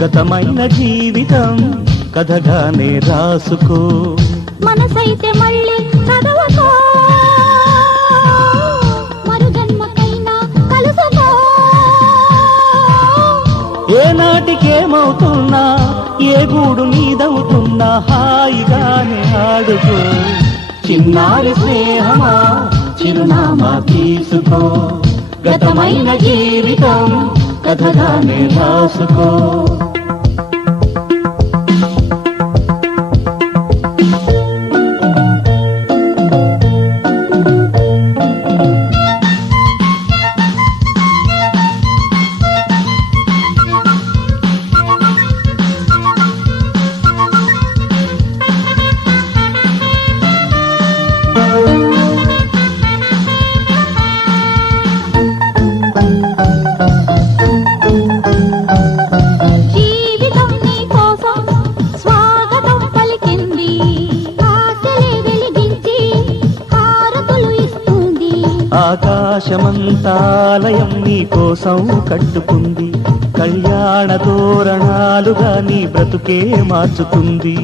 గతమైన జీవితం కథగానే రాసుకో. మనసైతే మళ్ళీ చదవకో, మరు జన్మకైనా కలుసుకో. ఏనాటికేమవుతున్నా ఏ గూడు నీదవుతున్నా హాయిగానే ఆడుకో. చిన్నారి స్నేహమా చిరునామా తీసుకో, గతమైన జీవితం కథగానే రాసుకో. జీవితం నీ కోసం స్వాగతం పలికింది, ఆశలే వెలిగించి హారతులు ఇస్తుంది. ఆకాశమంతాలయం నీ కోసం కట్టుకుంది, కళ్యాణ తోరణాలుగా నీ బ్రతుకే మార్చుతుంది.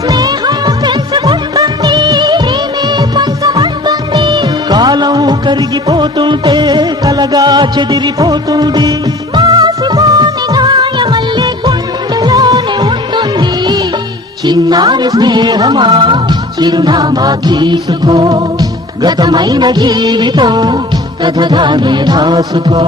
స్నేహం పెంచుకుంటుంది, ప్రేమే పంచమంటుంది. కాలం కరిగిపోతుంటే కలగా చెదిరిపోతుంది. మాసిపోని గాయమల్లే గుండెలోనే ఉంటుంది. చిన్నారి స్నేహమా చిరునామా తీసుకో, గతమైన జీవితం కథగానే రాసుకో.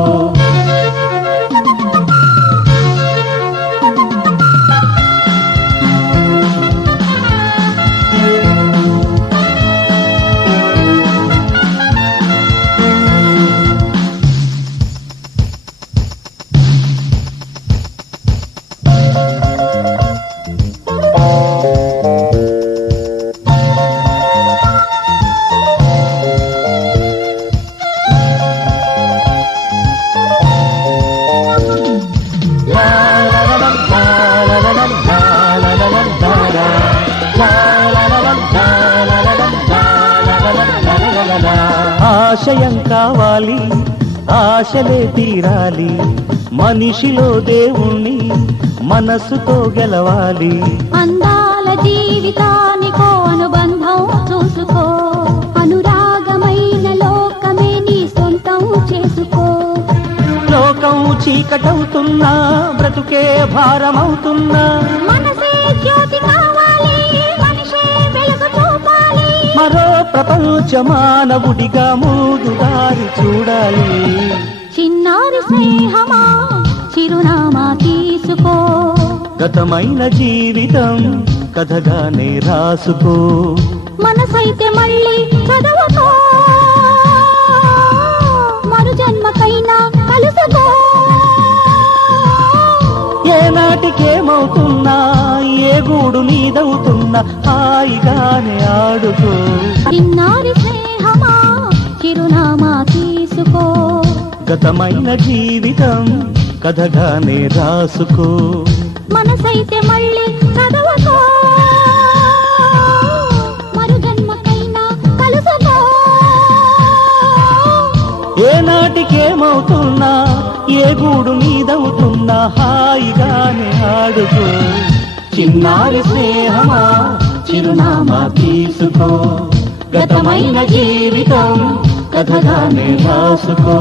ఆశయం కావాలి, ఆశలే తీరాలి, మనిషిలో దేవుణ్ణి మనసుతో గెలవాలి. అందాల జీవితానికో అనుబంధం చూసుకో, అనురాగమైన లోకమే నీ సొంతం చేసుకో. లోకం చీకటవుతున్నా బ్రతుకే భారమవుతున్నా, మనసే జ్యోతి కావాలి, మనిషే వెలుగు చూపాలి. మరో ప్రపంచ మానవుడిగా ముందు దారి చూడాలి. చిన్నారి స్నేహమా చిరునామా తీసుకో, గతమైన జీవితం కథగానే రాసుకో. మనసైతే మళ్ళీ చదవకో, మరు జన్మకైనా కలుసుకో. ఏనాటికేమవుతున్నా ఏ గూడు నీదవుతున్నా హాయిగానే ఆడుకో. చిన్నారి స్నేహమా చిరునామా తీసుకో, గతమైన జీవితం కథగానే రాసుకో. మనసైతే మళ్ళీ చదవకో, మరు జన్మకైనా కలుసుకో. ఏనాటికేమవుతున్నా ఏ గూడు నీదవుతున్నా హాయిగానే ఆడుకో. చిన్నారి స్నేహమా చిరునామా తీసుకో, గతమైన జీవితం కథగానే రాసుకో.